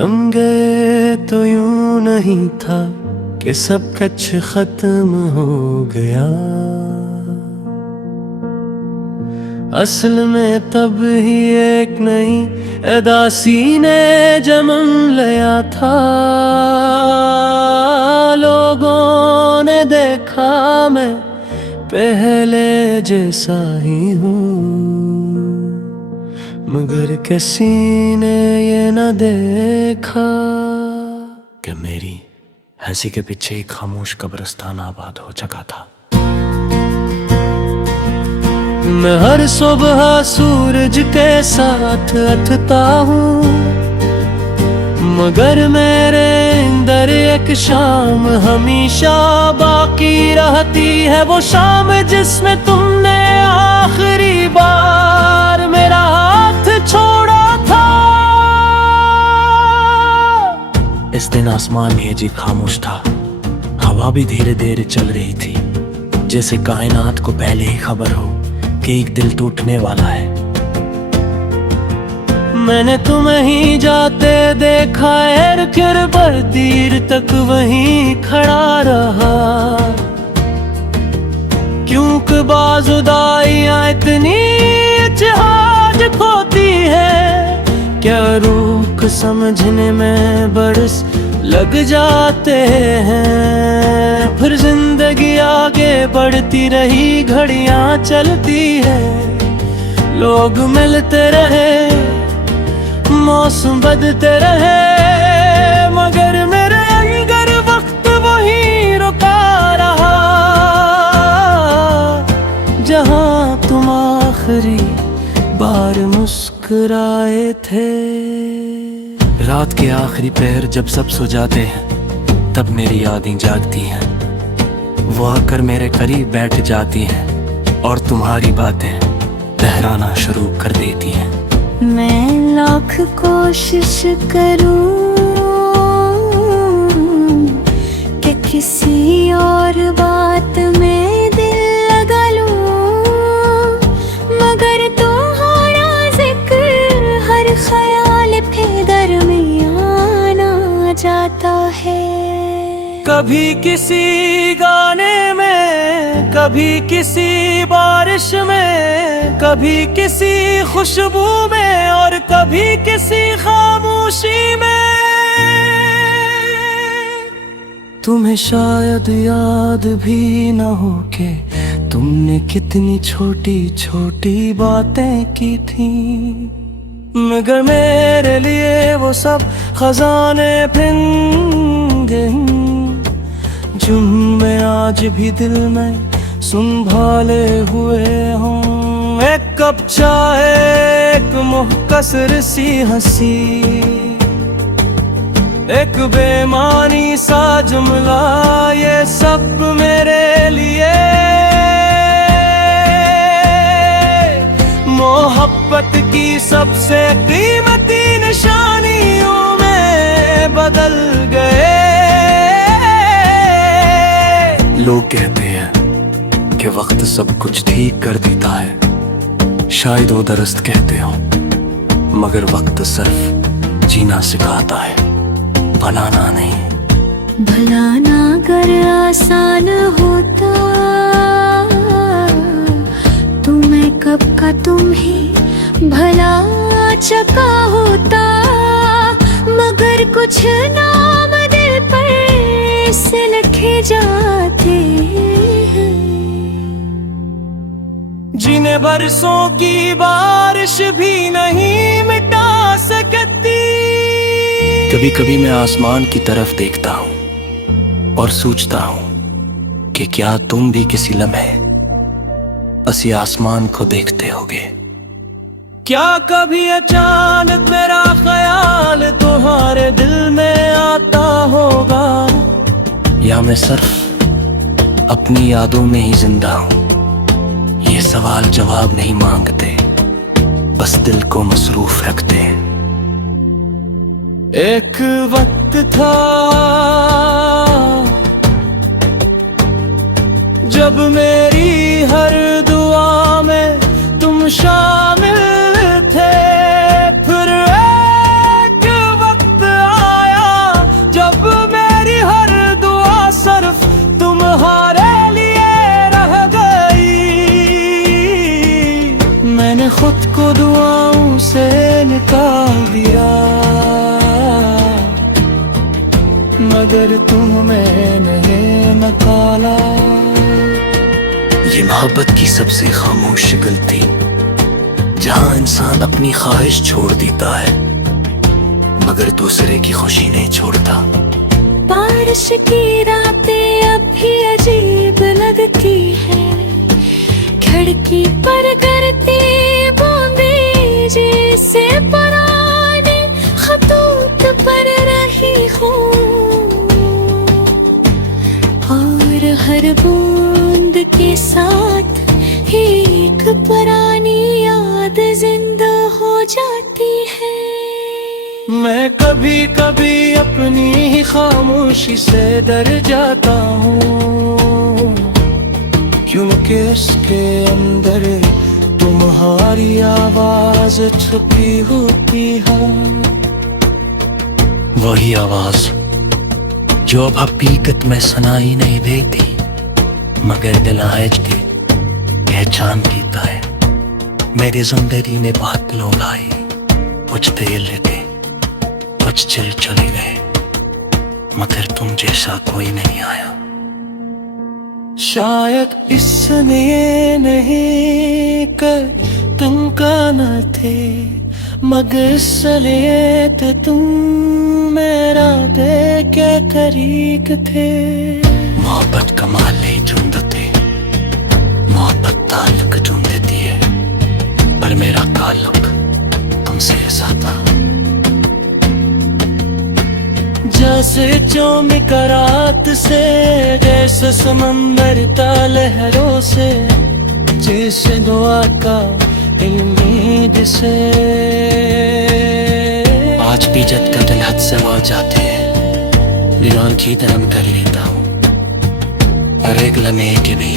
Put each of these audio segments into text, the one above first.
तुम गए तो यूं नहीं था कि सब कुछ खत्म हो गया। असल में तब ही एक नई उदासी ने जन्म लिया था। लोगों ने देखा मैं पहले जैसा ही हूँ, मगर किसी ने ये न देखा कि मेरी हंसी के पीछे एक खामोश कब्रिस्तान आबाद हो चुका था। मैं हर सुबह सूरज के साथ उठता हूँ, मगर मेरे अंदर एक शाम हमेशा बाकी रहती है। वो शाम जिसमें तुमने आखिरी बार मेरा हाथ छोड़ा था। इस दिन आसमान भी अजीब खामोश था, हवा भी धीरे धीरे चल रही थी, जैसे कायनात को पहले ही खबर हो कि एक दिल टूटने वाला है। मैंने तुम्हें ही जाते देखा है, फिर पर देर तक वहीं खड़ा रहा। क्योंकि बाजुदाइयां इतनी जहाज खोती है, क्या रूख समझने में बरस लग जाते हैं। फिर जिंदगी आगे बढ़ती रही, घड़ियां चलती है, लोग मिलते रहे, मौसम बदलते रहे, मगर मेरे अंदर वक्त वही रुका रहा जहां तुम आखिरी बार मुस्कुराए थे। रात के आखिरी पहर जब सब सो जाते हैं, तब मेरी यादें जागती हैं। वो आकर मेरे करीब बैठ जाती हैं और तुम्हारी बातें दोहराना शुरू कर देती हैं। मैं लाख कोशिश करूं कि किसी और बात में दिल लगा लूं, मगर तुम्हारा जिक्र हर ख्याल पे दरमियान आ जाता है। कभी किसी गाने में, कभी किसी बारिश में, कभी किसी खुशबू में, और कभी किसी खामोशी में। तुम्हें शायद याद भी न हो के तुमने कितनी छोटी छोटी बातें की थी, मगर मेरे लिए वो सब खजाने फिन गए जो मैं आज भी दिल में संभाले हुए हूँ। एक कप चाय, एक मुख्तसर सी हंसी, एक बेमानी सा जुमला, ये सब मेरे लिए मोहब्बत की सबसे कीमती निशानियों में बदल गए। लोग कहते हैं कि वक्त सब कुछ ठीक कर देता है, शायद वो दरस्त कहते हो, मगर वक्त सिर्फ जीना सिखाता है, भलाना नहीं। भलाना अगर आसान होता तो मैं कब का तुम ही भला चका होता, मगर कुछ नाम दिल पर से लिखे जाते हैं, जिन्हें बरसों की बारिश भी नहीं मिटा सकती। कभी कभी मैं आसमान की तरफ देखता हूँ और सोचता हूँ कि क्या तुम भी किसी लम्हे असी आसमान को देखते होगे। क्या कभी अचानक मेरा ख्याल तुम्हारे दिल में आता होगा, या मैं सिर्फ अपनी यादों में ही जिंदा हूँ। ये सवाल जवाब नहीं मांगते, बस दिल को मसरूफ रखते हैं। एक वक्त था जब मेरी हर दुआ में तुम शामिल थे, फिर एक वक्त को दुआओं से निकाल दिया, मगर तुम्हें नहीं निकाला। ये मोहब्बत की सबसे खामोश शक्ल थी, जहां इंसान अपनी ख्वाहिश छोड़ देता है मगर दूसरे की खुशी नहीं छोड़ता। बारिश की रातें अब भी अजीब लगती है, खिड़की पर गिरती बूंदें जैसे पुराने खतूत पर रही हूँ, और हर बूंद के साथ एक पुरानी याद जिंदा हो जाती है। मैं कभी कभी अपनी ही खामोशी से डर जाता हूँ, क्योंकि इसके अंदर तुम्हारी आवाज छुपी होती है। वही आवाज जो अब हकीकत में सुनाई नहीं देती, मगर दिल आज की पहचान पीता है। मेरी जिंदगी ने बहुत लोग आए, कुछ देर लेते, कुछ चिल चले गए, मगर तुम जैसा कोई नहीं आया। शायद इसलिए नहीं कर तुम का न थे, मगर इसलिए तो तुम मेरा दे के करीक थे। मोहब्बत कमाल नहीं ढूंढते, मोहब्बत ताल्लुक ढूंढ देती है, पर मेरा ताल्लुक तुमसे ऐसा था। जैसे चौमिका रात से, जैसे समंदर का लहरों से, जैसे दुआ का उम्मीद से। आज भी जब कदल हद से हो जाते हैं, दिलों की तरम कर लेता हूँ, और एक लम्हे के भी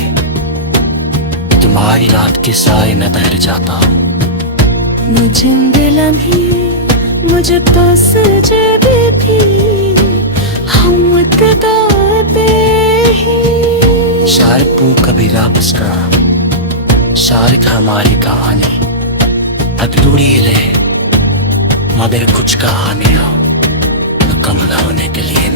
तुम्हारी रात के साए में बैठ जाता हूँ। मुझे लम्हे मुझे पास जब भी हम पे ही। शायद तू कभी वापस का, शायद हमारी कहानी अधूरी रहे, मगर कुछ कहानियां मुकम्मल होने के लिए